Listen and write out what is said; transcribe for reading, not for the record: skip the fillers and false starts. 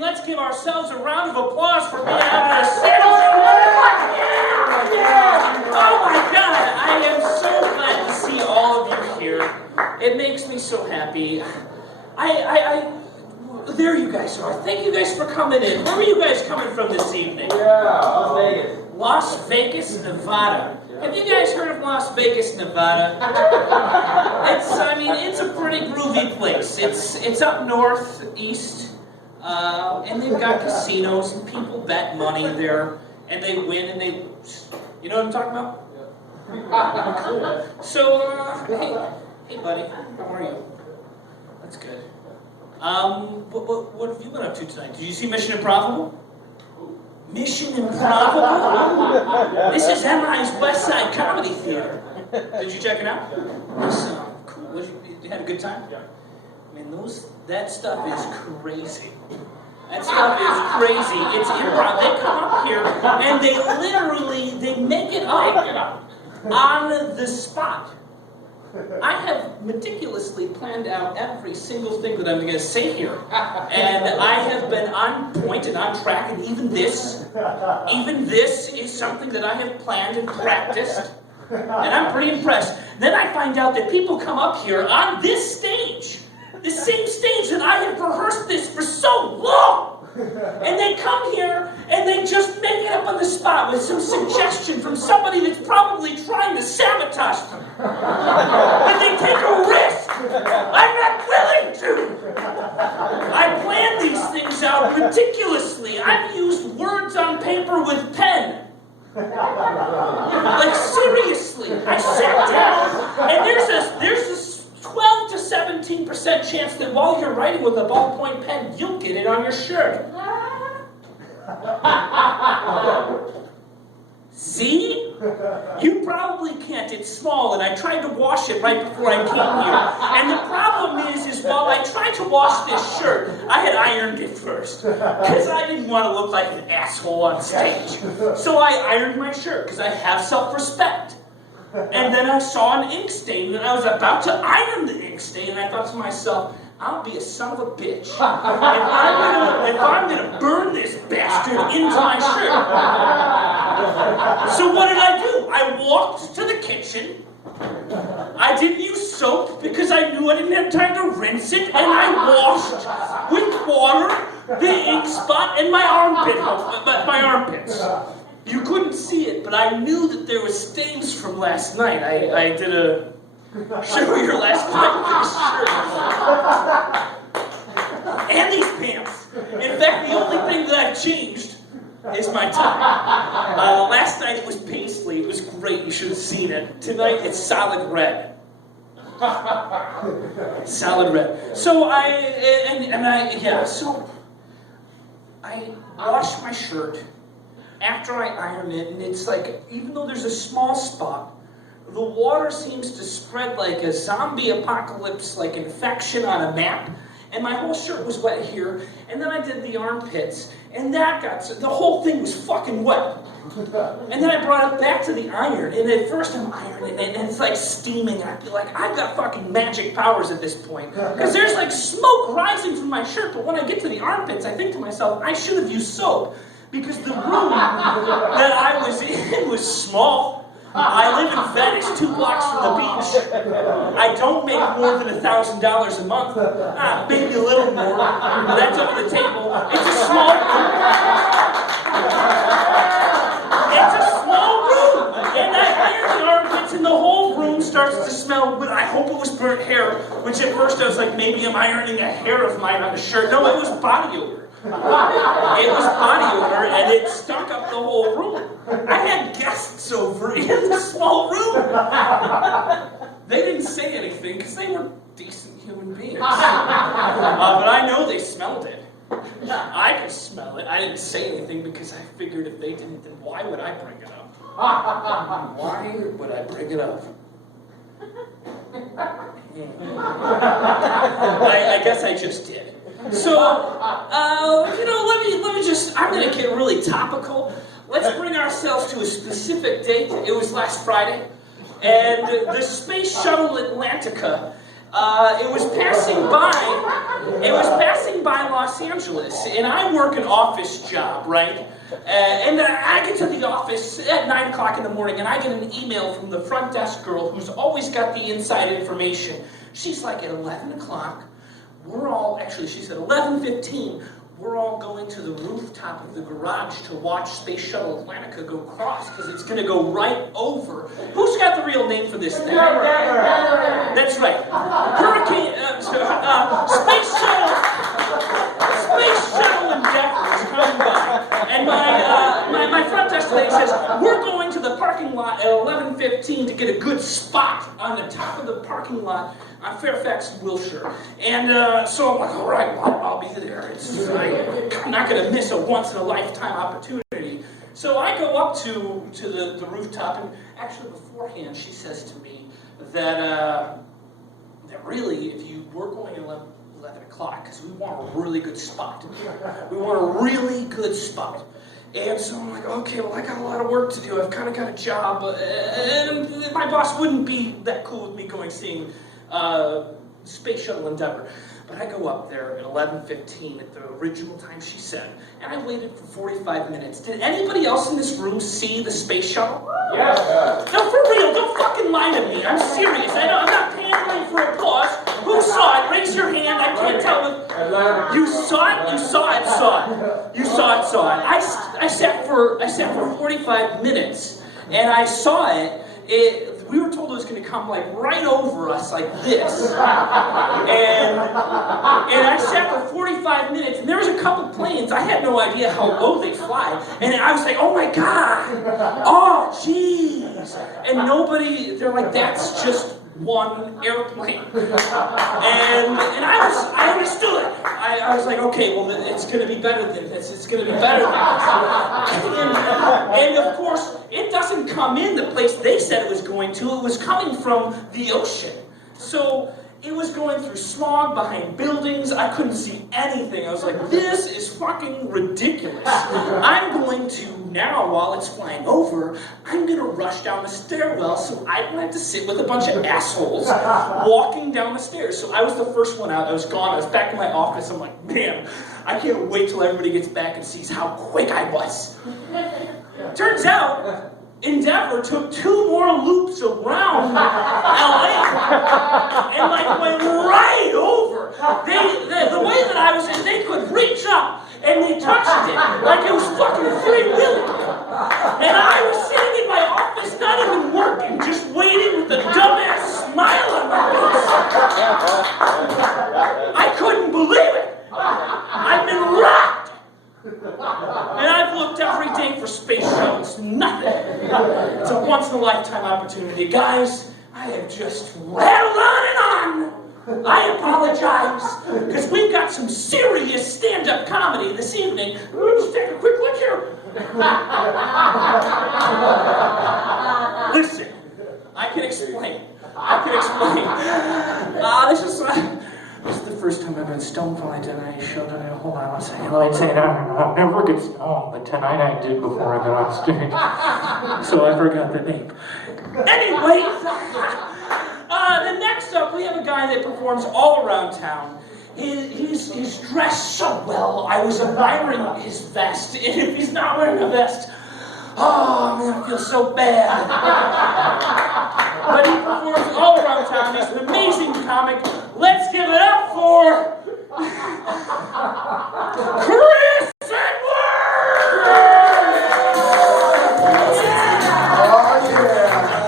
let's give ourselves a round of applause for being able to stand up. Yeah! Oh my God, I am so glad to see all of you here. It makes me so happy. There you guys are. Thank you guys for coming in. Where are you guys coming from this evening? Las Vegas. Las Vegas, Nevada. Have you guys heard of Las Vegas, Nevada? It's a pretty groovy place. It's up northeast, and they've got casinos, and people bet money there, and they win and they lose. You know what I'm talking about? Yeah. Cool. So, hey buddy, how are you? That's good. What have you been up to tonight? Did you see Mission Improbable? Mission Improbable? This is MI's Westside Comedy Theater. Did you check it out? Awesome. Cool. You had a good time? Yeah. Man, that stuff is crazy. That stuff is crazy. It's improv. They come up here and they make it up on the spot. I have meticulously planned out every single thing that I'm going to say here. And I have been on point and on track, and even this is something that I have planned and practiced. And I'm pretty impressed. Then I find out that people come up here on this stage, the same stage that I have rehearsed this for so long. And they come here and they just make it up on the spot with some suggestion from somebody that's probably trying to sabotage them. But they take a risk. I'm not willing to. I plan these things out meticulously. I've used words on paper with pen. Like seriously, I sat down and there's a 12 to 17% chance that while you're writing with a ballpoint pen, you'll get it on your shirt. See? You probably can't. It's small, and I tried to wash it right before I came here. And the problem is while I tried to wash this shirt, I had ironed it first. Because I didn't want to look like an asshole on stage. So I ironed my shirt, because I have self-respect. And then I saw an ink stain, and I was about to iron the ink stain, and I thought to myself, I'll be a son of a bitch if I'm gonna burn this bastard into my shirt. So what did I do? I walked to the kitchen. I didn't use soap because I knew I didn't have time to rinse it, and I washed with water the ink spot and my armpits. You couldn't see it, but I knew that there was stains from last night. I did a show your last night shirt. And these pants. In fact, the only thing that I've changed is my tie. Last night it was paisley. It was great. You should have seen it. Tonight it's solid red. Solid red. So I washed my shirt after I iron it, and it's like, even though there's a small spot, the water seems to spread like a zombie apocalypse, like infection on a map, and my whole shirt was wet here, and then I did the armpits, and the whole thing was fucking wet. And then I brought it back to the iron, and at first I'm ironing it, and it's like steaming, and I feel like I've got fucking magic powers at this point, because there's like smoke rising from my shirt, but when I get to the armpits, I think to myself, I should have used soap. Because the room that I was in was small. I live in Venice, 2 blocks from the beach. I don't make more than $1,000 a month. Maybe a little more. But that's over the table. It's a small room. It's a small room. And I iron the armpits and the whole room starts to smell, but I hope it was burnt hair. Which at first I was like, maybe I'm ironing a hair of mine on a shirt. No, it was body odor. It was body odor, and it stunk up the whole room. I had guests over in the small room. They didn't say anything because they were decent human beings. But I know they smelled it. I could smell it. I didn't say anything because I figured if they didn't, then why would I bring it up? Why would I bring it up? I guess I just did. So, let me just, I'm going to get really topical. Let's bring ourselves to a specific date. It was last Friday, and the Space Shuttle Atlantica, it was passing driving by Los Angeles, and I work an office job, right? And I get to the office at 9 o'clock in the morning, and I get an email from the front desk girl who's always got the inside information. She's like, at 11 o'clock, she said 11:15, we're all going to the rooftop of the garage to watch Space Shuttle Atlantica go across, because it's going to go right over. Who's got the real name for this thing? That's right. Space Shuttle Endeavour is coming by. And my front desk today says, we're going to the parking lot at 11:15 to get a good spot on the top of the parking lot on Fairfax, Wilshire. And so I'm like, all right, well, I'll be there. I'm not going to miss a once-in-a-lifetime opportunity. So I go up to the rooftop, and actually beforehand, she says to me that really, if you were going at 11 o'clock, because we want a really good spot. We want a really good spot. And so I'm like, okay, well, I got a lot of work to do. I've kind of got a job. And my boss wouldn't be that cool with me seeing Space Shuttle Endeavour. But I go up there at 11:15 at the original time she said, and I waited for 45 minutes. Did anybody else in this room see the space shuttle? Yes. No, for real, don't fucking lie to me. I'm serious. I'm not pandering for applause. Who saw it? Raise your hand. I can't tell if you saw it. You saw it. You saw it. I sat for 45 minutes, and I saw it. We were told it was going to come like right over us like this. And I sat for 45 minutes, and there was a couple planes. I had no idea how low they fly. And I was like, oh my God. Oh, jeez. And they're like, that's just one airplane. And I understood it. I was like, okay, well, it's going to be better than this. It's going to be better than this. And of course, it doesn't come in the place they said it was going to. It was coming from the ocean. So it was going through smog behind buildings. I couldn't see anything. I was like, this is fucking ridiculous. I'm going to, now while it's flying over, I'm going to rush down the stairwell so I don't have to sit with a bunch of assholes walking down the stairs. So I was the first one out. I was gone. I was back in my office. I'm like, man, I can't wait till everybody gets back and sees how quick I was. Turns out, Endeavour took 2 more loops around LA and went right over. The way that I was in, they could reach up and they touched it like it was fucking free willing. And I was sitting in my office, not even working, just waiting with a dumbass smile on my face. I couldn't believe it. I've been rocked. And I've looked every day for space shuttles. Nothing. It's a once-in-a-lifetime opportunity. Guys, I have just rattled on and on. I apologize, because we've got some serious stand-up comedy this evening. Let's just take a quick look here. Listen, I can explain. This is the first time I've been stoned while I did a show tonight. Hold on one second. Let me say I never get stoned, but tonight I did before I got on stage. So I forgot the name. Anyway, the next up, we have a guy that performs all around town. He's dressed so well. I was admiring his vest. And if he's not wearing a vest, oh man, I feel so bad. But he performs all around town. He's an amazing comic.